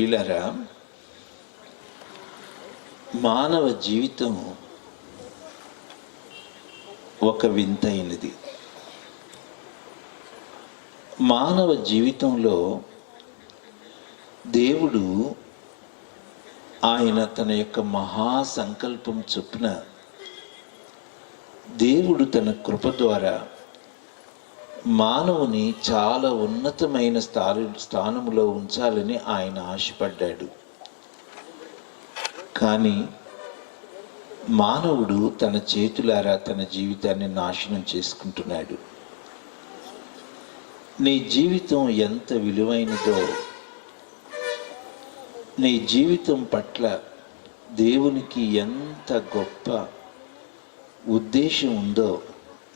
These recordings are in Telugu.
వీళ్ళరా మానవ జీవితం ఒక వింతైనది. మానవ జీవితంలో దేవుడు ఆయన తన యొక్క మహాసంకల్పం చొప్పున దేవుడు తన కృప ద్వారా మానవుని చాలా ఉన్నతమైన స్థానంలో ఉంచాలని ఆయన ఆశపడ్డాడు. కానీ మానవుడు తన చేతులారా తన జీవితాన్ని నాశనం చేసుకుంటున్నాడు. నీ జీవితం ఎంత విలువైనదో, నీ జీవితం పట్ల దేవునికి ఎంత గొప్ప ఉద్దేశం ఉందో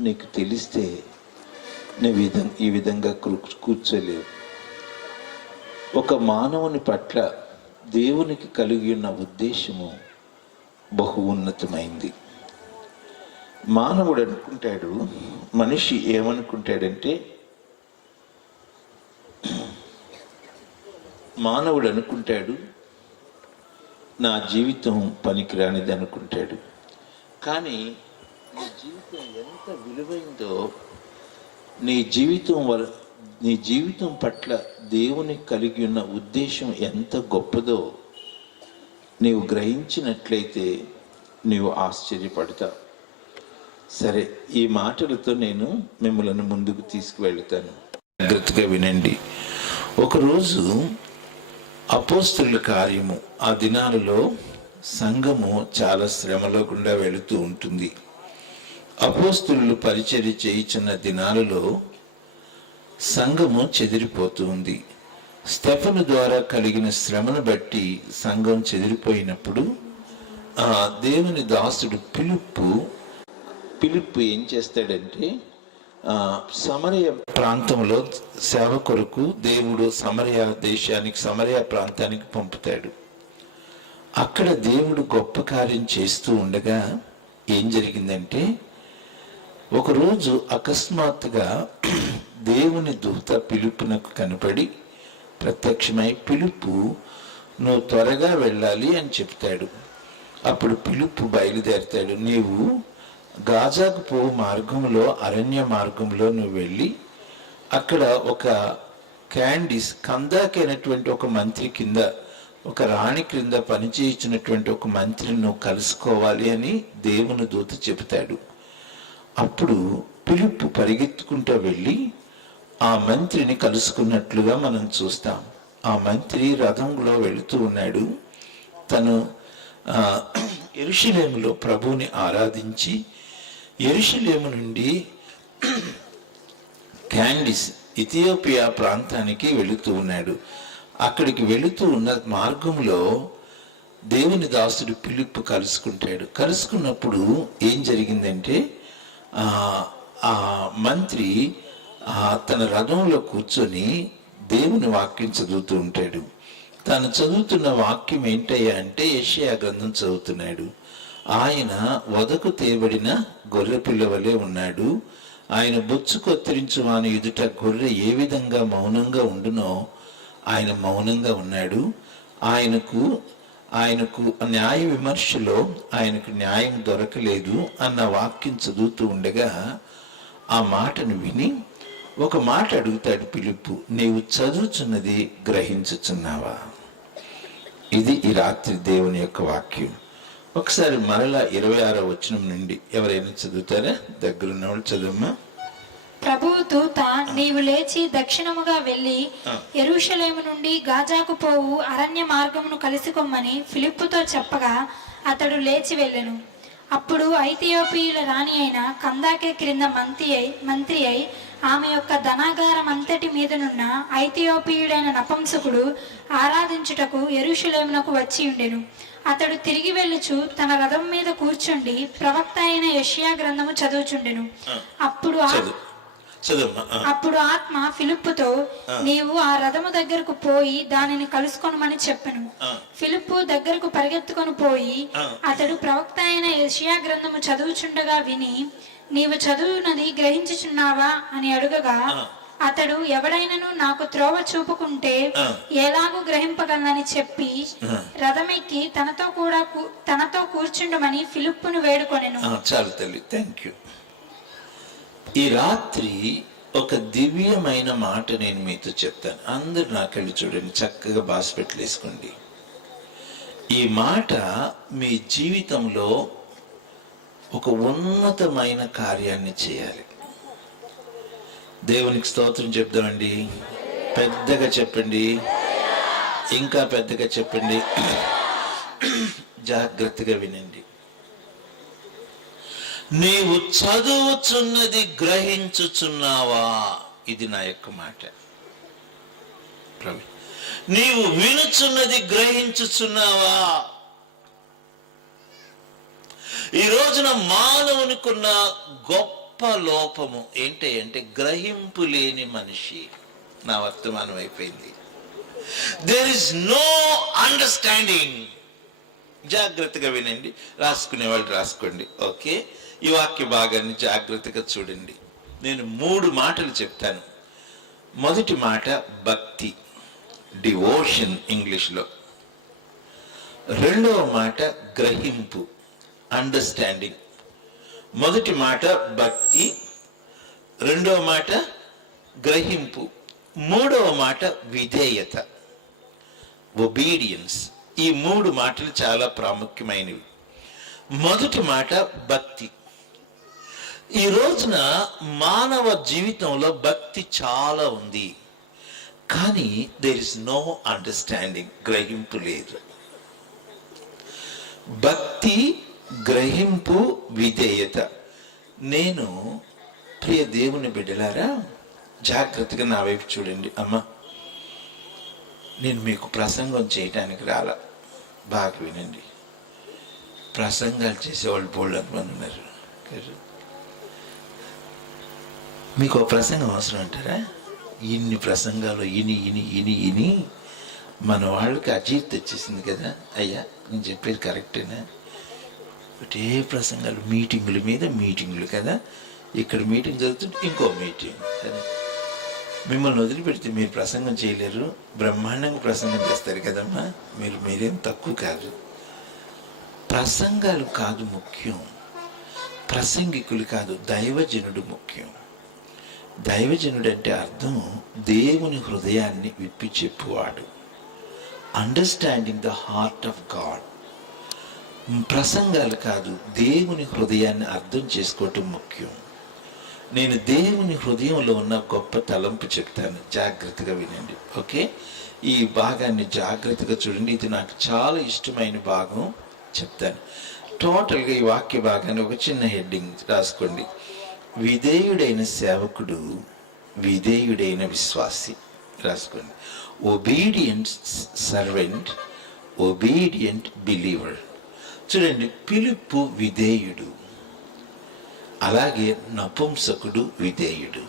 నీకు తెలిస్తే నువ్వు ఈ విధంగా కూర్చోలేవు. ఒక మానవుని పట్ల దేవునికి కలిగి ఉన్న ఉద్దేశము బహు ఉన్నతమైంది. మానవుడు అనుకుంటాడు, మనిషి ఏమనుకుంటాడంటే, మానవుడు అనుకుంటాడు నా జీవితం పనికిరానిది అనుకుంటాడు. కానీ నీ జీవితం ఎంత విలువైందో, నీ జీవితం పట్ల దేవునికి కలిగి ఉన్న ఉద్దేశం ఎంత గొప్పదో నీవు గ్రహించినట్లయితే నీవు ఆశ్చర్యపడతావు. సరే, ఈ మాటలతో నేను మిమ్మల్ని ముందుకు తీసుకువెళ్తాను. జాగ్రత్తగా వినండి. ఒకరోజు అపోస్తలుల కార్యము, ఆ దినాలలో సంఘము చాలా శ్రమలో గుండా వెళుతూ ఉంటుంది. అపోస్తలులు పరిచర్య చేయుచున్న దినాలలో సంఘము చెదిరిపోతూ ఉంది. స్టెఫను ద్వారా కలిగిన శ్రమను బట్టి సంఘం చెదిరిపోయినప్పుడు దేవుని దాసుడు పిలుపు ఏం చేస్తాడంటే, సమరయ ప్రాంతంలో సేవ కొరకు దేవుడు సమరయ ప్రాంతానికి పంపుతాడు. అక్కడ దేవుడు గొప్ప కార్యం చేస్తూ ఉండగా ఏం జరిగిందంటే, ఒకరోజు అకస్మాత్తుగా దేవుని దూత పిలుపునకు కనపడి ప్రత్యక్షమై, పిలుపు నువ్వు త్వరగా వెళ్ళాలి అని చెప్తాడు. అప్పుడు పిలుపు బయలుదేరుతాడు. నీవు గాజాకు పోవు మార్గంలో, అరణ్య మార్గంలో నువ్వు వెళ్ళి అక్కడ ఒక కందాకి అయినటువంటి ఒక మంత్రి కింద, ఒక రాణి క్రింద పనిచేయించినటువంటి ఒక మంత్రిని నువ్వు కలుసుకోవాలి అని దేవుని దూత చెబుతాడు. అప్పుడు పిలుపు పరిగెత్తుకుంటూ వెళ్ళి ఆ మంత్రిని కలుసుకున్నట్లుగా మనం చూస్తాం. ఆ మంత్రి రథంలో వెళుతూ ఉన్నాడు. తను యెరూషలేములో ప్రభువుని ఆరాధించి యెరూషలేము నుండి క్యాండిస్, ఇథియోపియా ప్రాంతానికి వెళుతూ ఉన్నాడు. అక్కడికి వెళుతూ ఉన్న మార్గంలో దేవుని దాసుడు పిలుపు కలుసుకున్నప్పుడు ఏం జరిగిందంటే, ఆ మంత్రి తన రథంలో కూర్చొని దేవుని వాక్యం చదువుతూ ఉంటాడు. తను చదువుతున్న వాక్యం ఏంటయ్యా అంటే, యెషయా గ్రంథం చదువుతున్నాడు. ఆయన వదకు తేబడిన గొర్రె పిల్ల వలె ఉన్నాడు. ఆయన బొచ్చు కొత్తరించు వాని ఎదుట గొర్రె ఏ విధంగా మౌనంగా ఉండునో ఆయన మౌనంగా ఉన్నాడు. ఆయనకు న్యాయ విమర్శలో ఆయనకు న్యాయం దొరకలేదు అన్న వాక్యం చదువుతూ ఉండగా ఆ మాటను విని ఒక మాట అడుగుతాడు పిలుపు, నీవు చదువుచున్నది గ్రహించుచున్నావా? ఇది ఈ రాత్రి దేవుని యొక్క వాక్యం. ఒకసారి మరలా 26వ వచనం నుండి ఎవరైనా చదువుతారా? దగ్గరున్న వాళ్ళు చదువమ్మా. ప్రభువు దూత, నీవు లేచి దక్షిణముగా వెళ్ళి యెరూషలేము నుండి గాజాకు పోవు అరణ్య మార్గమును కలుసుకొమ్మని ఫిలిప్పుతో చెప్పగా అతడు లేచి వెళ్ళెను. అప్పుడు ఐథియోపియుల రాణి అయిన కందాకే క్రింద మంత్రి అయి ఆమె యొక్క ధనాగారం అంతటి మీదనున్న ఐథియోపియుడైన నపుంసకుడు ఆరాధించుటకు యెరూషలేమునకు వచ్చి ఉండెను. అతడు తిరిగి వెళ్ళుచు తన రథం మీద కూర్చుండి ప్రవక్త అయిన యెషయా గ్రంథము చదువుచుండెను. అప్పుడు ఆత్మ ఫిలిప్పుతో, నీవు ఆ రథము దగ్గరకు పోయి దానిని కలుసుకొనమని చెప్పెను. ఫిలిప్పు దగ్గరకు పరిగెత్తుకొని పోయి అతడు ప్రవక్త అయిన యెషయా గ్రంథము చదువుచుండగా విని, నీవు చదువునది గ్రహించుచున్నావా అని అడుగగా, అతడు ఎవడైనను నాకు త్రోవ చూపుకుంటే ఎలాగూ గ్రహింపగలనని చెప్పి రథమెక్కి తనతో కూర్చుండమని ఫిలిప్పును వేడుకొనెను. చాలు తల్లి, థ్యాంక్ యూ. ఈ రాత్రి ఒక దివ్యమైన మాట నేను మీతో చెప్తాను. అందరు నాకెళ్ళి చూడండి, చక్కగా బాస్పెట్లు వేసుకోండి. ఈ మాట మీ జీవితంలో ఒక ఉన్నతమైన కార్యాన్ని చేయాలి. దేవునికి స్తోత్రం చెప్దామండి. పెద్దగా చెప్పండి, ఇంకా పెద్దగా చెప్పండి. జాగ్రత్తగా వినండి. నీవు చదువుచున్నది గ్రహించుచున్నావా? ఇది నా యొక్క మాట. నీవు వినుచున్నది గ్రహించుచున్నావా? ఈ రోజున మానవునికున్న గొప్ప లోపము ఏంటి అంటే గ్రహింపు లేని మనిషి. నా వర్తమానం అయిపోయింది. There is no understanding. జాగ్రత్తగా వినండి, రాసుకునే వాళ్ళు రాసుకోండి. ఓకే, ఈ వాక్య భాగాన్ని జాగ్రత్తగా చూడండి. నేను 3 మాటలు చెప్తాను. మొదటి మాట భక్తి, డివోషన్ ఇంగ్లీష్లో. రెండవ మాట గ్రహింపు, అండర్స్టాండింగ్. మొదటి మాట భక్తి, రెండవ మాట గ్రహింపు, మూడవ మాట విధేయత, ఒబీడియన్స్. ఈ 3 మాటలు చాలా ప్రాముఖ్యమైనవి. మొదటి మాట భక్తి. ఈ రోజున మానవ జీవితంలో భక్తి చాలా ఉంది, కానీ దేర్ ఇస్ నో అండర్స్టాండింగ్. గ్రహింపు లేదు. భక్తి, గ్రహింపు, విధేయత. నేను ప్రియ దేవుని బిడ్డలారా, జాగ్రత్తగా నా వైపు చూడండి. అమ్మా, నేను మీకు ప్రసంగం చేయటానికి రాలా, బాగా వినండి. ప్రసంగాలు చేసేవాళ్ళు బోల్డ్ అంతమంది ఉన్నారు. మీకు ఒక ప్రసంగం అవసరం అంటారా? ఇన్ని ప్రసంగాలు ఇని ఇని ఇని ఇని మన వాళ్ళకి అజీర్తి వచ్చేసింది కదా. అయ్యా, నేను చెప్పేది కరెక్టేనా? ఒకటే ప్రసంగాలు, మీటింగుల మీద మీటింగులు కదా. ఇక్కడ మీటింగ్ జరుగుతుంటే ఇంకో మీటింగ్ కదా. మిమ్మల్ని వదిలిపెడితే మీరు ప్రసంగం చేయలేరు, బ్రహ్మాండంగా ప్రసంగం చేస్తారు కదమ్మా. మీరేం తక్కువ కాదు. ప్రసంగాలు కాదు ముఖ్యం, ప్రసంగికులు కాదు, దైవజనుడు ముఖ్యం. దైవజనుడు అంటే అర్థం దేవుని హృదయాన్ని విప్పి చెప్పువాడు. Understanding the heart of God. ప్రసంగాలు కాదు, దేవుని హృదయాన్ని అర్థం చేసుకోవటం ముఖ్యం. నేను దేవుని హృదయంలో ఉన్న గొప్ప తలంపు చెప్తాను, జాగ్రత్తగా వినండి. ఓకే, ఈ భాగాన్ని జాగ్రత్తగా చూడండి. ఇది నాకు చాలా ఇష్టమైన భాగం, చెప్తాను. టోటల్గా ఈ వాక్య భాగాన్ని ఒక చిన్న హెడ్డింగ్ రాసుకోండి. విధేయుడైన సేవకుడు, విధేయుడైన విశ్వాసి. రాసుకోండి. Obedient servant, obedient believer. చూడండి, ఫిలిప్పు విధేయుడు, అలాగే నపుంసకుడు విధేయుడు.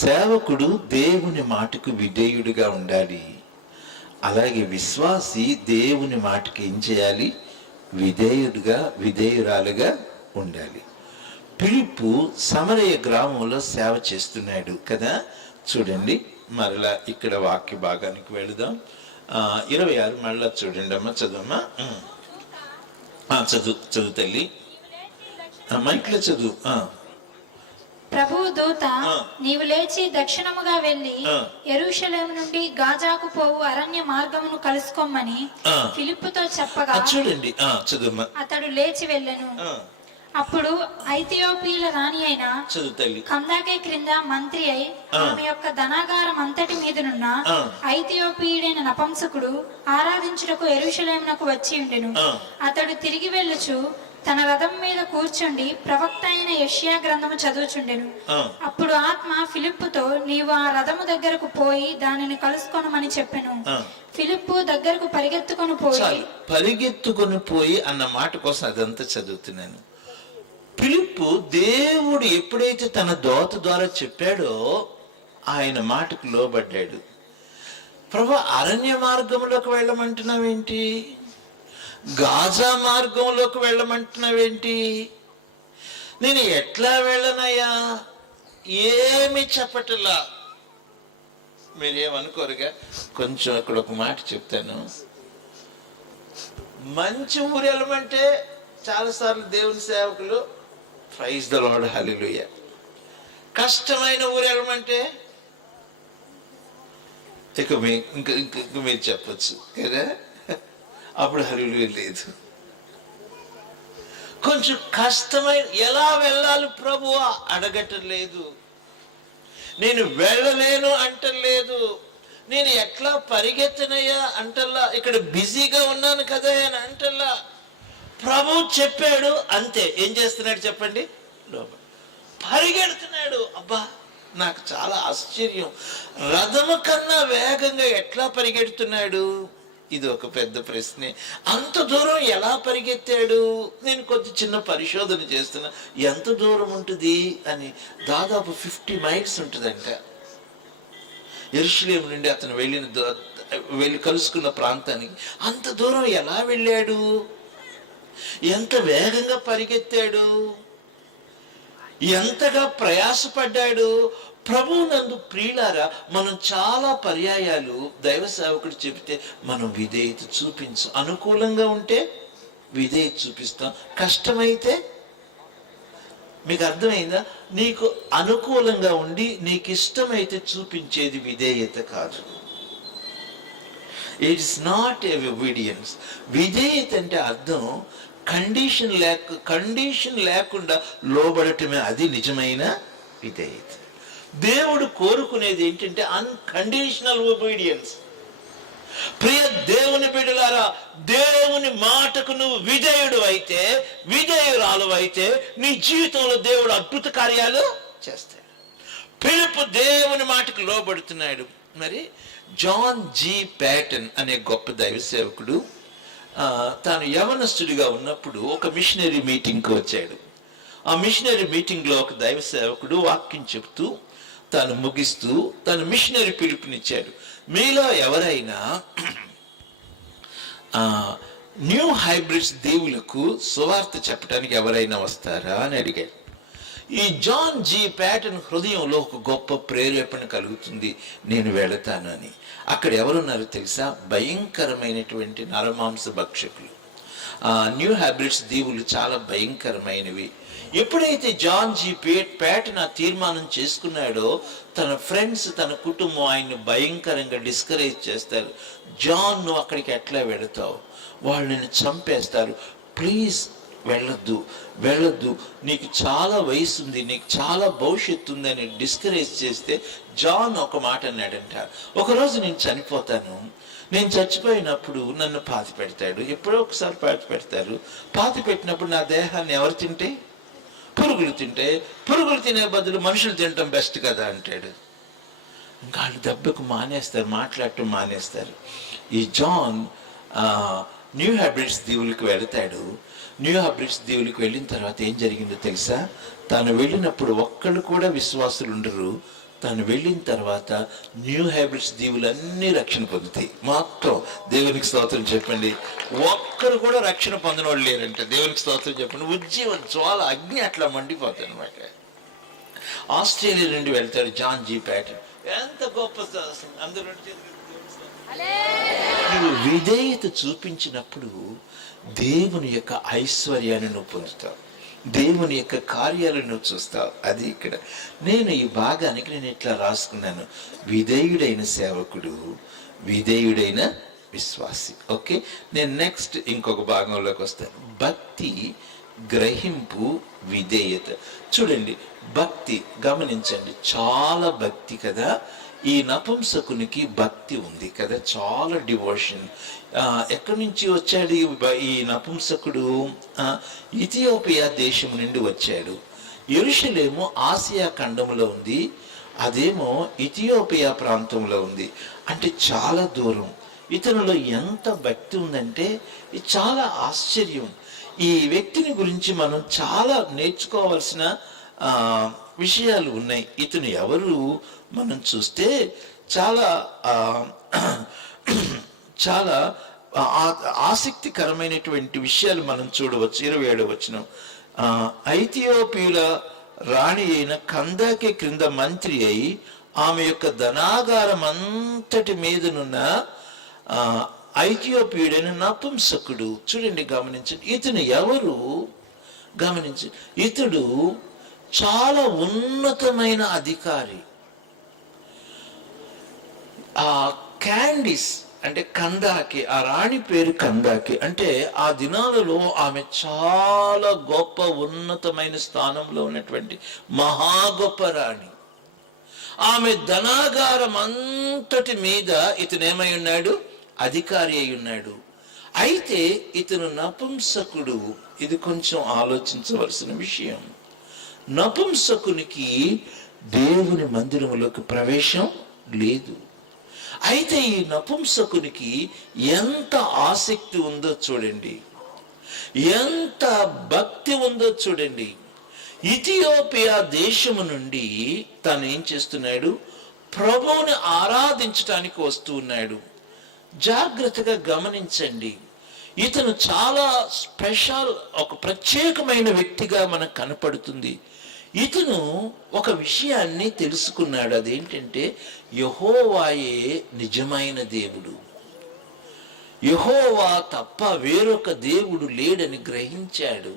సేవకుడు దేవుని మాటకు విధేయుడిగా ఉండాలి, అలాగే విశ్వాసి దేవుని మాటకి ఏం చేయాలి? విధేయురాలుగా ఉండాలి. ఫిలిప్పు సమరయ గ్రామంలో సేవ చేస్తున్నాడు కదా. చూడండి, మరలా ఇక్కడ వాక్య భాగానికి వెళుదాం. 26 మళ్ళా చూడండి అమ్మా, చదువమ్మా. చదువు తల్లి, మైక్లో చదువు. ప్రభువు దూత, నీవు లేచి దక్షిణముగా వెళ్ళి యెరూషలేము నుండి గాజాకు పోవు అరణ్య మార్గమును కలుసుకోమని ఫిలిప్పుతో చెప్పగా, చూడండి, చదువు. అతడు లేచి వెళ్ళెను. అప్పుడు ఐథియోపియల రాణి అయిన కందాకే క్రింద మంత్రి అయి ఆమె యొక్క ధనాగారం అంతటి మీదనున్న ఐథియోపియుడైన నపుంసకుడు ఆరాధించుటకు యెరూషలేమునకు వచ్చి ఉండెను. అతడు తిరిగి వెళ్ళుచు తన రథం మీద కూర్చుండి ప్రవక్త అయిన యెషయా గ్రంథము చదువుచుండెను. అప్పుడు ఆత్మ ఫిలిప్పుతో, నీవు ఆ రథము దగ్గరకు పోయి దానిని కలుసుకొనమని చెప్పెను. ఫిలిప్పు దగ్గరకు పరిగెత్తుకొని పోయి అన్న మాట కోసం అదంతా చదువుతున్నాను. ఫిలిప్పు దేవుడు ఎప్పుడైతే తన దూత ద్వారా చెప్పాడో ఆయన మాటకు లోబడ్డాడు. ప్రభు, అరణ్య మార్గంలోకి వెళ్ళమంటున్నావేంటి? గాజా మార్గంలోకి వెళ్ళమంటున్నావేంటి? నేను ఎట్లా వెళ్ళనయ్యా? ఏమి చెప్పటల్లా. మీరేమనుకోరుగా, కొంచెం అక్కడ ఒక మాట చెప్తాను. మంచి ఊరు వెళ్ళమంటే చాలాసార్లు దేవుని సేవకులు ప్రైజ్ ద లార్డ్ హల్లెలూయా. కష్టమైన ఊరు వెళ్ళమంటే ఇక మీరు చెప్పచ్చు కదా, అప్పుడు హల్లెలూయా లేదు. కొంచెం కష్టమైన ఎలా వెళ్ళాలి ప్రభువా అడగటం లేదు. నేను వెళ్ళలేను అంటలేదు. నేను ఎట్లా పరిగెత్తనయ్యా అంటల్లా. ఇక్కడ బిజీగా ఉన్నాను కదా అని అంటల్లా. ప్రభు చెప్పాడు అంతే. ఏం చేస్తున్నాడు చెప్పండి? లోపల పరిగెడుతున్నాడు. అబ్బా, నాకు చాలా ఆశ్చర్యం. రథము కన్నా వేగంగా ఎట్లా పరిగెడుతున్నాడు? ఇది ఒక పెద్ద ప్రశ్నే. అంత దూరం ఎలా పరిగెత్తాడు? నేను కొంచెం చిన్న పరిశోధన చేస్తున్నా. ఎంత దూరం ఉంటుంది అని. దాదాపు 50 మైల్స్ ఉంటుందంట. యెరూషలేము నుండి అతను వెళ్ళి కలుసుకున్న ప్రాంతానికి అంత దూరం ఎలా వెళ్ళాడు? ఎంత వేగంగా పరిగెత్తాడు? ఎంతగా ప్రయాసపడ్డాడు? ప్రభువు నందు ప్రియులారా, మనం చాలా పర్యాయాలు దైవ సేవకుడు చెబితే మనం విధేయత చూపించు. అనుకూలంగా ఉంటే విధేయత చూపిస్తాం. కష్టమైతే, మీకు అర్థమైందా? నీకు అనుకూలంగా ఉండి నీకు ఇష్టమైతే చూపించేది విధేయత కాదు. It is not a obedience. విధేయత అంటే అర్థం కండిషన్ లేకుండా లోబడటమే. అది నిజమైన విధేయత. దేవుడు కోరుకునేది ఏంటంటే అన్కండిషనల్ ఒబీడియన్స్. ప్రియ దేవుని బిడ్డలారా, దేవుని మాటకు నువ్వు విధేయుడు అయితే, విధేయురాలు అయితే, నీ జీవితంలో దేవుడు అద్భుత కార్యాలు చేస్తాడు. ఫిలిప్పు దేవుని మాటకు లోబడుతున్నాడు. మరి జాన్ జీ ప్యాటన్ అనే గొప్ప దైవ సేవకుడు తాను యవనస్తుడిగా ఉన్నప్పుడు ఒక మిషనరీ మీటింగ్కి వచ్చాడు. ఆ మిషనరీ మీటింగ్లో ఒక దైవ సేవకుడు వాక్యం చెప్తూ తాను ముగిస్తూ తను మిషనరీ పిలుపునిచ్చాడు. మీలో ఎవరైనా న్యూ హైబ్రిడ్స్ దేవులకు సువార్త చెప్పడానికి ఎవరైనా వస్తారా అని అడిగాడు. ఈ జాన్ జీ ప్యాటన్ హృదయంలో ఒక గొప్ప ప్రేరేపణ కలుగుతుంది, నేను వెళతాను అని. అక్కడ ఎవరున్నారో తెలుసా? భయంకరమైనటువంటి నరమాంస భక్షకులు. న్యూ హైబ్రిడ్స్ దీవులు చాలా భయంకరమైనవి. ఎప్పుడైతే జాన్ జీ ప్యాటన్ ఆ తీర్మానం చేసుకున్నాడో, తన ఫ్రెండ్స్, తన కుటుంబం ఆయన్ని భయంకరంగా డిస్కరేజ్ చేస్తారు. జాన్, నువ్వు అక్కడికి ఎట్లా వెళతావు? వాళ్ళు నిన్ను చంపేస్తారు. ప్లీజ్ వెళ్ళొద్దు, నీకు చాలా వయసు ఉంది, నీకు చాలా భవిష్యత్తు ఉంది అని డిస్కరేజ్ చేస్తే జాన్ ఒక మాట అన్నాడంట, ఒకరోజు నేను చనిపోతాను, నేను చచ్చిపోయినప్పుడు నన్ను పాతి పెడతాడు. ఎప్పుడో ఒకసారి పాతి పెడతారు. పాతి పెట్టినప్పుడు నా దేహాన్ని ఎవరు తింటే? పురుగులు తింటే, పురుగులు తినే బదులు మనుషులు తినటం బెస్ట్ కదా అంటాడు. ఇంకా వాళ్ళు దెబ్బకు మాట్లాడటం మానేస్తారు. ఈ జాన్ న్యూ హైబ్రిడ్స్ దీవులకు వెళతాడు. న్యూ హైబ్రిడ్స్ దీవులకు వెళ్ళిన తర్వాత ఏం జరిగిందో తెలుసా? తాను వెళ్ళినప్పుడు ఒక్కళ్ళు కూడా విశ్వాసులు ఉండరు. తాను వెళ్ళిన తర్వాత న్యూ హైబ్రిడ్స్ దీవులన్నీ రక్షణ పొందుతాయి. మొత్తం దేవునికి స్తోత్రం చెప్పండి. ఒక్కరు కూడా రక్షణ పొందిన వాళ్ళు లేరంట. దేవునికి స్తోత్రం చెప్పండి. ఉజ్జీవ జ్వాల అగ్ని అట్లా మండిపోతాయి అనమాట. ఆస్ట్రేలియా నుండి వెళ్తాడు జాన్ జీ ప్యాటన్. ఎంత గొప్ప అందరూ. నువ్వు విధేయత చూపించినప్పుడు దేవుని యొక్క ఐశ్వర్యాన్ని నువ్వు పొందుతావు, దేవుని యొక్క కార్యాలను నువ్వు చూస్తావు. అది ఇక్కడ నేను ఈ భాగానికి నేను ఇట్లా రాసుకున్నాను: విధేయుడైన సేవకుడు, విధేయుడైన విశ్వాసి. ఓకే, నేను నెక్స్ట్ ఇంకొక భాగంలోకి వస్తాను. భక్తి, గ్రహింపు, విధేయత. చూడండి, భక్తి గమనించండి, చాలా భక్తి కదా. ఈ నపుంసకునికి భక్తి ఉంది కదా, చాలా డివోషన్. ఎక్కడి నుంచి వచ్చాడు ఈ నపుంసకుడు? ఇథియోపియా దేశం నుండి వచ్చాడు. యెరూషలేము ఆసియా ఖండంలో ఉంది, అదేమో ఇథియోపియా ప్రాంతంలో ఉంది. అంటే చాలా దూరం. ఇతనిలో ఎంత భక్తి ఉందంటే ఇది చాలా ఆశ్చర్యం. ఈ వ్యక్తిని గురించి మనం చాలా నేర్చుకోవాల్సిన విషయాలు ఉన్నాయి. ఇతను ఎవరు మనం చూస్తే చాలా చాలా ఆసక్తికరమైనటువంటి విషయాలు మనం చూడవచ్చు. 27వ వచనం, ఐథియోపియుల రాణి అయిన కందాకే క్రింద మంత్రి అయి ఆమె యొక్క ధనాగారం అంతటి మీదనున్న ఐథియోపియుడైన నపుంసకుడు. చూడండి, గమనించండి, ఇతను ఎవరు? గమనించండి, ఇతడు చాలా ఉన్నతమైన అధికారి. ఆ క్యాండిస్ అంటే కందాకి, ఆ రాణి పేరు కందాకి. అంటే ఆ దినాలలో ఆమె చాలా గొప్ప ఉన్నతమైన స్థానంలో ఉన్నటువంటి మహా గొప్ప రాణి. ఆమె ధనాగారం అంతటి మీద ఇతను ఏమై ఉన్నాడు? అధికారి అయి ఉన్నాడు. అయితే ఇతను నపుంసకుడు. ఇది కొంచెం ఆలోచించవలసిన విషయం. నపుంసకునికి దేవుని మందిరములోకి ప్రవేశం లేదు. అయితే ఈ నపుంసకునికి ఎంత ఆసక్తి ఉందో చూడండి, ఎంత భక్తి ఉందో చూడండి. ఇథియోపియా దేశము నుండి తను ఏం చేస్తున్నాడు? ప్రభువుని ఆరాధించటానికి వస్తూ ఉన్నాడు. జాగ్రత్తగా గమనించండి, ఇతను చాలా స్పెషల్, ఒక ప్రత్యేకమైన వ్యక్తిగా మనకు కనపడుతుంది. ఇతను ఒక విషయాన్ని తెలుసుకున్నాడు. అదేంటంటే యెహోవాయే నిజమైన దేవుడు, యెహోవా తప్ప వేరొక దేవుడు లేడని గ్రహించాడు.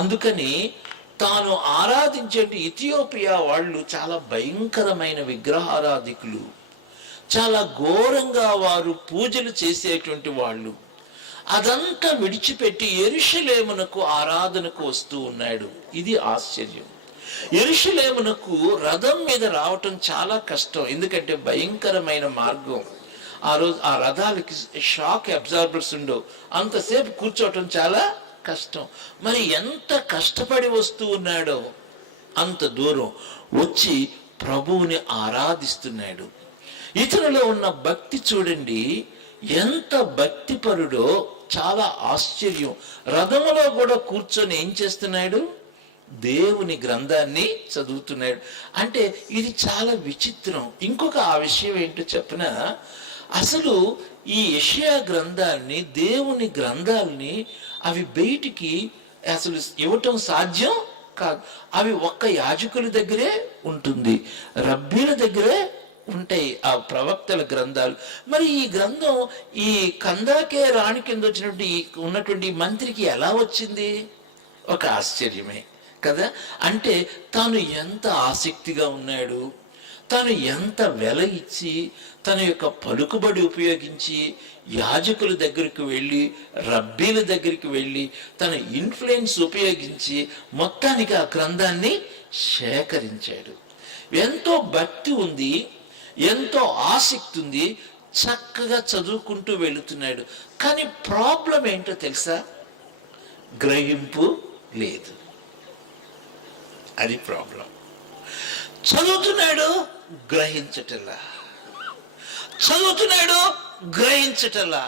అందుకని తాను ఆరాధించే ఇథియోపియా వాళ్ళు చాలా భయంకరమైన విగ్రహారాధికులు, చాలా ఘోరంగా వారు పూజలు చేసేటువంటి వాళ్ళు. అదంతా విడిచిపెట్టి యెరూషలేమునకు ఆరాధనకు వస్తూ ఉన్నాడు. ఇది ఆశ్చర్యం. యెరూషలేమునకు రథం మీద రావటం చాలా కష్టం, ఎందుకంటే భయంకరమైన మార్గం. ఆ రోజు ఆ రథాలకి షాక్ అబ్జార్బర్స్ ఉండవు, అంతసేపు కూర్చోవటం చాలా కష్టం. మరి ఎంత కష్టపడి వస్తూ ఉన్నాడో, అంత దూరం వచ్చి ప్రభువుని ఆరాధిస్తున్నాడు. ఇతనిలో ఉన్న భక్తి చూడండి, ఎంత భక్తిపరుడో, చాలా ఆశ్చర్యం. రథములో కూడా కూర్చొని ఏం చేస్తున్నాడు? దేవుని గ్రంథాన్ని చదువుతున్నాడు. అంటే ఇది చాలా విచిత్రం. ఇంకొక ఆ విషయం ఏంటో చెప్పిన, అసలు ఈ యెషయా గ్రంథాన్ని, దేవుని గ్రంథాలని అవి బయటికి అసలు ఇవ్వటం సాధ్యం కాదు. అవి ఒక్క యాజకుల దగ్గరే ఉంటుంది, రబ్బీల దగ్గరే ఉంటాయి ఆ ప్రవక్తల గ్రంథాలు. మరి ఈ గ్రంథం ఈ కందాకే రాణి కింద ఉన్నటువంటి మంత్రికి ఎలా వచ్చింది? ఒక ఆశ్చర్యమే కదా. అంటే తాను ఎంత ఆసక్తిగా ఉన్నాడు, తను ఎంత వెల ఇచ్చి, తన యొక్క పలుకుబడి ఉపయోగించి యాజకుల దగ్గరికి వెళ్ళి, రబ్బీల దగ్గరికి వెళ్ళి, తన ఇన్ఫ్లుయెన్స్ ఉపయోగించి మొత్తానికి ఆ గ్రంథాన్ని సేకరించాడు. ఎంతో భక్తి ఉంది, ఎంతో ఆసక్తి ఉంది, చక్కగా చదువుకుంటూ వెళుతున్నాడు. కానీ ప్రాబ్లం ఏంటో తెలుసా? గ్రహింపు లేదు. అది ప్రాబ్లం. చదువుతున్నాడు, గ్రహించటల్లా, చదువుతున్నాడు, గ్రహించటల్లా.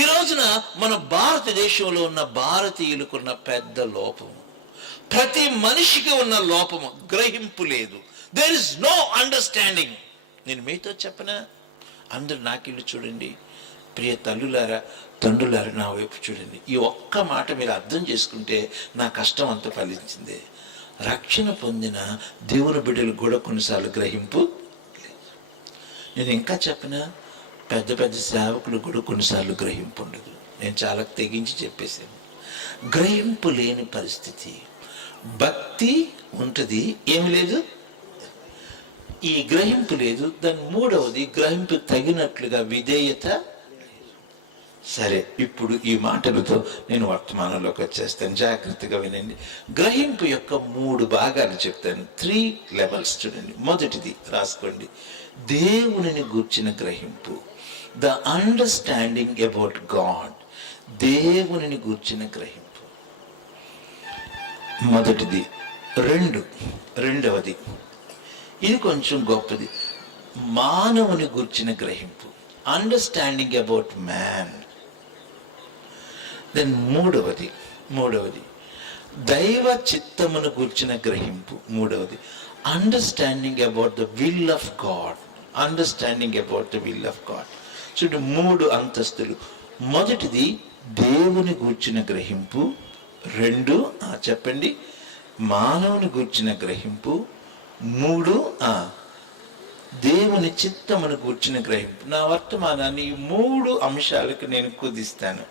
ఈ రోజున మన భారతదేశంలో ఉన్న భారతీయులకున్న పెద్ద లోపము, ప్రతి మనిషికి ఉన్న లోపము, గ్రహింపు లేదు. There is no understanding. నేను మీతో చెప్పనా? అందరు నాకిళ్ళు చూడండి, ప్రియ తల్లులారా, తండ్రులారా, నా వైపు చూడండి. ఈ ఒక్క మాట మీరు అర్థం చేసుకుంటే నా కష్టం అంతా ఫలించిందే. రక్షణ పొందిన దేవుని బిడ్డలు కూడా కొన్నిసార్లు గ్రహింపు లేదు. నేను ఇంకా చెప్పిన, పెద్ద పెద్ద సేవకులు కూడా కొన్నిసార్లు గ్రహింపు ఉండదు. నేను చాలా తెగించి చెప్పేసాను. గ్రహింపు లేని పరిస్థితి. భక్తి ఉంటుంది, ఏమి లేదు, ఈ గ్రహింపు లేదు. దాని మూడవది, గ్రహింపు తగినట్లుగా విధేయత. సరే, ఇప్పుడు ఈ మాటలతో నేను వర్తమానంలోకి వచ్చేస్తాను. జాగ్రత్తగా వినండి. గ్రహింపు యొక్క 3 భాగాలు చెప్తాను. 3 లెవెల్స్ చూడండి. మొదటిది రాసుకోండి, దేవునిని గూర్చిన గ్రహింపు. The understanding about God. దేవునిని గూర్చిన గ్రహింపు మొదటిది. రెండవది, ఇది కొంచెం గొప్పది, మానవుని గూర్చిన గ్రహింపు. Understanding about man. దెన్ మూడవది దైవ చిత్తమును గూర్చిన గ్రహింపు. మూడవది understanding about the will of God. Understanding about the will of God. చూడండి, 3 అంతస్తులు. మొదటిది దేవుని గూర్చిన గ్రహింపు. 2 చెప్పండి, మానవుని గూర్చిన గ్రహింపు. 3 దేవుని చిత్తమును గూర్చిన గ్రహింపు. నా వర్తమానాన్ని ఈ 3 అంశాలకు నేను కుదిస్తాను.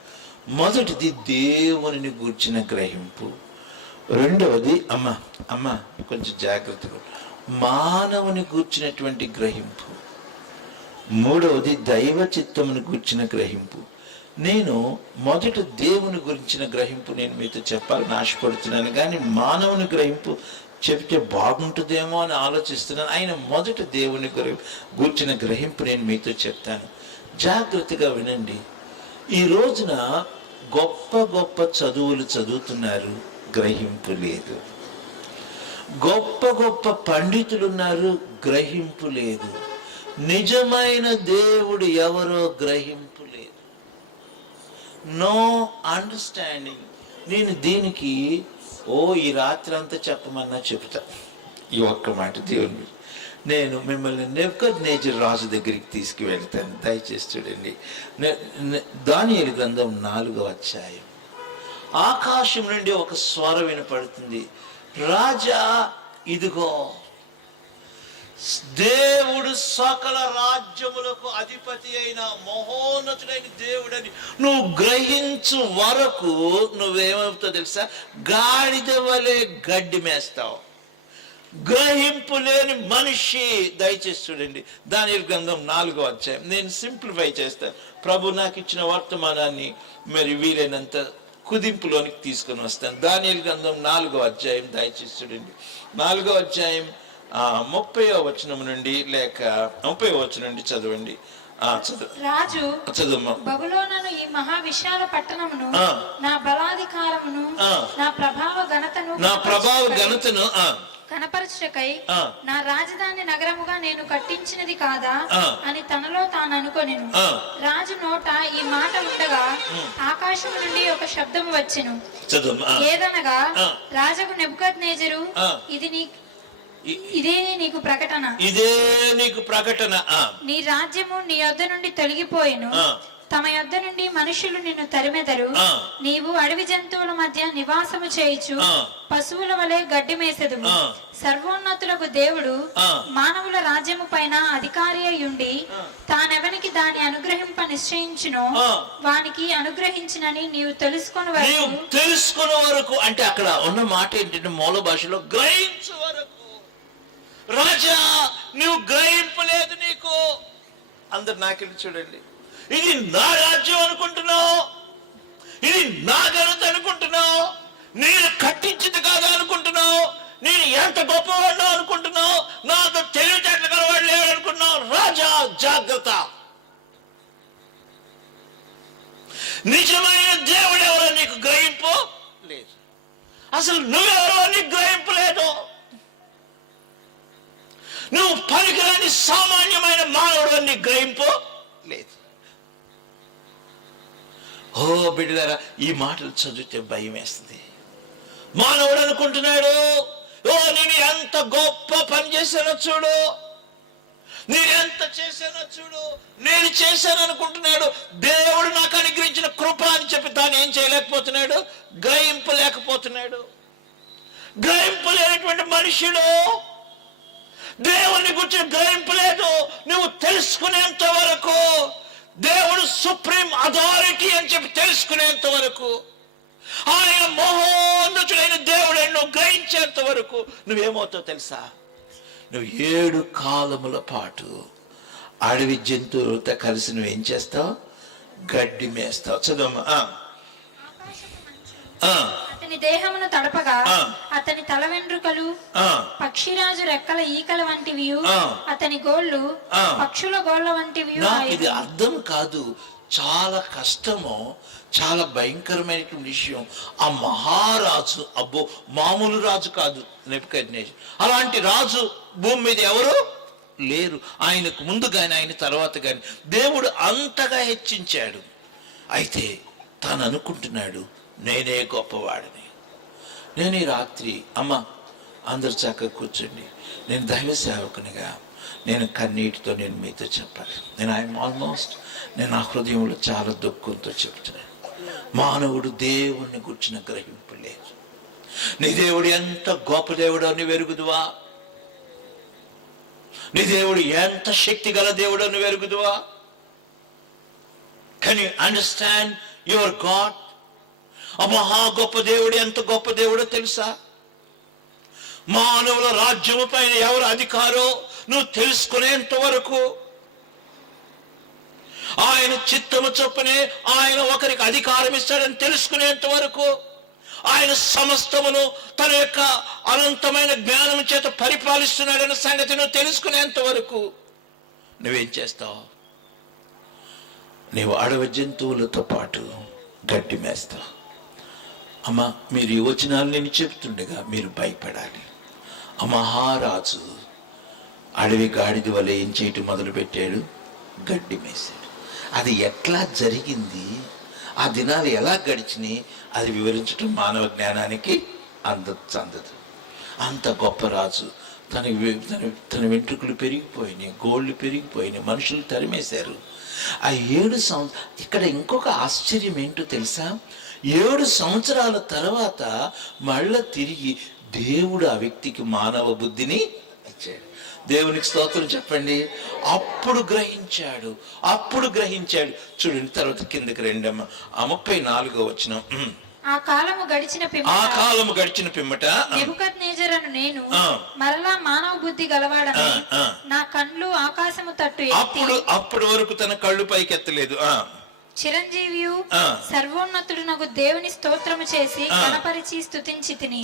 మొదటిది దేవుని గూర్చిన గ్రహింపు. రెండవది అమ్మ కొంచెం జాగ్రత్తగా, మానవుని గూర్చినటువంటి గ్రహింపు. మూడవది దైవ చిత్తమును గూర్చిన గ్రహింపు. నేను మొదట దేవుని గురించిన గ్రహింపు నేను మీతో చెప్పాలని ఆశపడుతున్నాను, కానీ మానవుని గ్రహింపు చెబితే బాగుంటుందేమో అని ఆలోచిస్తున్నాను. ఆయన మొదట దేవుని గూర్చిన గ్రహింపు నేను మీతో చెప్తాను. జాగ్రత్తగా వినండి. ఈ రోజున గొప్ప గొప్ప చదువులు చదువుతున్నారు, గ్రహింపు లేదు. గొప్ప గొప్ప పండితులు ఉన్నారు, గ్రహింపు లేదు. నిజమైన దేవుడు ఎవరో గ్రహింపు లేదు. No understanding. నేను దీనికి ఈ రాత్రి అంతా చెప్పమన్నా చెబుతా. ఈ ఒక్క మాట దేవుని, నేను మిమ్మల్ని నెబుకద్నెజరు రాజు దగ్గరికి తీసుకువెళ్తాను. దయచేసి చూడండి. దానియేలు గ్రంథం 4వ అధ్యాయం. ఆకాశం నుండి ఒక స్వరం వినపడుతుంది, రాజా ఇదిగో దేవుడు సకల రాజ్యములకు అధిపతి అయిన మహోన్నతుడైన దేవుడని నువ్వు గ్రహించు వరకు నువ్వేమవుతావు తెలుసా? గాడిద వలె గడ్డి మేస్తావు. గ్రహింపు లేని మనిషి. దయచేసి చూడండి దానియేలు గ్రంథం 4వ అధ్యాయం. నేను సింప్లిఫై చేస్తాను. ప్రభు నాకు ఇచ్చిన వర్తమానాన్ని మరి వీలైనంత కుదింపులోనికి తీసుకొని వస్తాను. దానియేలు గ్రంథం 4వ అధ్యాయం. దయచేసి చూడండి 4వ అధ్యాయం 30వ వచనం నుండి లేక 30వ వచనం నుండి చదవండి. రాజు చదువు. బబులోనును ఈ మహా విశాల పట్టణమును నా బలాధికారమును నా ప్రభావ ఘనతను కనపరచుటకై నా రాజధాని నగరముగా నేను కట్టించినది కాదా అని తనలో తాను అనుకొనెను. రాజు నోట ఈ మాట ఉండగా ఆకాశం నుండి ఒక శబ్దము వచ్చెను. ఏదనగా, రాజగు నెబుకద్నెజరు, ఇదే నీకు ప్రకటన. ఇదే నీకు ప్రకటన. నీ రాజ్యము నీ యొద్ద నుండి తొలగిపోయెను. తమ యొద్ద నుండి మనుషులు నిన్ను తరిమెదరు. నీవు అడవి జంతువుల మధ్య నివాసము చేయుచు పశువుల వలె గడ్డి మేసెదువు. సర్వోన్నతులకు దేవుడు మానవుల రాజ్యము పైన అధికారి అయ్యుండి తానెవనికి దాని అనుగ్రహింప నిశ్చయించునో వానికి అనుగ్రహించినని నీవు తెలుసుకుని వరకు. అంటే అక్కడ ఉన్న మాట ఏంటంటే మూల భాషలో గ్రహించు వరకు. రాజా నువ్వు గ్రహింపు లేదు నీకు. అందరు నాకెళ్ళి చూడండి. ఇది నా రాజ్యం అనుకుంటున్నావు, ఇది నా ఘనత అనుకుంటున్నావు, నేను కట్టించింది కాదా అనుకుంటున్నావు, నేను ఎంత గొప్పవాడినో అనుకుంటున్నావు, నాతో తెలివితేటలు కలవాడు లేవు అనుకుంటున్నావు. రాజా జాగ్రత్త. నిజమైన దేవుడు ఎవరో నీకు గ్రహింపు లేదు. అసలు నువ్వెవరో నీకు గ్రహింపు లేదు. నువ్వు పనికిరాని సామాన్యమైన మానవుడు నీకు గ్రహింపు లేదు. బిడ్డలారా, ఈ మాటలు చదివితే భయం వేస్తుంది. మానవుడు అనుకుంటున్నాడు, నేను ఎంత గొప్ప పని చేశానో చూడు, నేను ఎంత చేశానో చూడు, నేను చేశాను అనుకుంటున్నాడు. దేవుడు నాకు అనుగ్రహించిన కృప అని చెప్పి తాను ఏం చేయలేకపోతున్నాడు, గ్రహింపు లేకపోతున్నాడు. గ్రహింపు లేనటువంటి మనుషుడు, దేవుని గురించి గ్రహింపు లేదు. నువ్వు తెలుసుకునేంత వరకు, దేవుడు సుప్రీం అథారిటీ అని చెప్పి తెలుసుకునేంత వరకు, ఆయన మహోన్నతుడైన దేవుడు నువ్వు గ్రహించేంత వరకు నువ్వేమవుతావు తెలుసా? నువ్వు 7 కాలముల పాటు అడవి జంతువులతో కలిసి నువ్వేం చేస్తావు? గడ్డి మేస్తావు. చదవమ్మా. అతని దేహమును తడపగా అతని తల వెంట్రుకలు పక్షిరాజు రెక్కల ఈకల వంటివి, అతని గోళ్ళు పక్షుల గోళ్ళ వంటివి. ఇది అర్థం కాదు, చాలా కష్టము, చాలా భయంకరమైనటువంటి విషయం. ఆ మహారాజు, అబ్బో మామూలు రాజు కాదు నెబుకద్నెజరు. అలాంటి రాజు భూమి మీద ఎవరు లేరు. ఆయనకు ముందు గాని ఆయన తర్వాత గాని దేవుడు అంతగా హెచ్చించాడు. అయితే తాను అనుకుంటున్నాడు, నేనే గొప్పవాడిని. నేను ఈ రాత్రి అందరు చక్కగా కూర్చోండి, నేను దైవ సేవకునిగా నేను కన్నీటితో నేను మీతో చెప్పాలి. నేను నా హృదయంలో చాలా దుఃఖంతో చెప్తున్నాను. మానవుడు దేవుణ్ణి గుర్చిన గ్రహింపు లేదు. నీ దేవుడు ఎంత గొప్ప దేవుడో నువ్వు ఎరుగుదువా? నీ దేవుడు ఎంత శక్తి గల దేవుడో నువ్వు ఎరుగుదువా? Can you understand your God? ఆ మహా గొప్ప దేవుడు ఎంత గొప్ప దేవుడో తెలుసా? మానవుల రాజ్యము పైన ఎవరు అధికారో నువ్వు తెలుసుకునేంత వరకు, ఆయన చిత్తము చొప్పునే ఆయన ఒకరికి అధికారం ఇస్తాడని తెలుసుకునేంత వరకు, ఆయన సమస్తమును తన యొక్క అనంతమైన జ్ఞానం చేత పరిపాలిస్తున్నాడన్న సంగతి నువ్వు తెలుసుకునేంత వరకు నువ్వేం చేస్తావు? నీవు అడవి జంతువులతో పాటు గడ్డి మేస్తావు. అమ్మా, మీరు ఈ వచనాలు నేను చెప్తుండగా మీరు భయపడాలి. ఆ మహారాజు అడవి గాడిద వలె ఏం చేయటం మొదలుపెట్టాడు? గడ్డి మేశాడు. అది ఎట్లా జరిగింది, ఆ దినాలు ఎలా గడిచినాయి, అది వివరించడం మానవ జ్ఞానానికి అందదు. అంత గొప్ప రాజు, తన వెంట్రుకలు పెరిగిపోయినాయి, గోళ్ళు పెరిగిపోయినాయి, మనుషులు తరిమేశారు. ఆ 7 సంవత్సరాలు, ఇక్కడ ఇంకొక ఆశ్చర్యం ఏంటో తెలుసా? 7 సంవత్సరాల తర్వాత మళ్ళా తిరిగి దేవుడు ఆ వ్యక్తికి మానవ బుద్ధిని ఇచ్చాడు. దేవునికి స్తోత్రం చెప్పండి. అప్పుడు గ్రహించాడు. చూడండి, తర్వాత కిందకి రెండమ్మ, ఆ 34వ వచనం. ఆ కాలము గడిచిన పిమ్మట నెబుకద్నెజరును నేను మరలా మానవ బుద్ధి గలవాడని నా కళ్ళు ఆకాశము తట్టు ఎత్తి, అప్పటి వరకు తన కళ్ళు పైకెత్తలేదు. చిరంజీవియు సర్వోన్నతుడు నాకు దేవుని స్తోత్రము చేసి కనపరిచి స్తుతించి తిని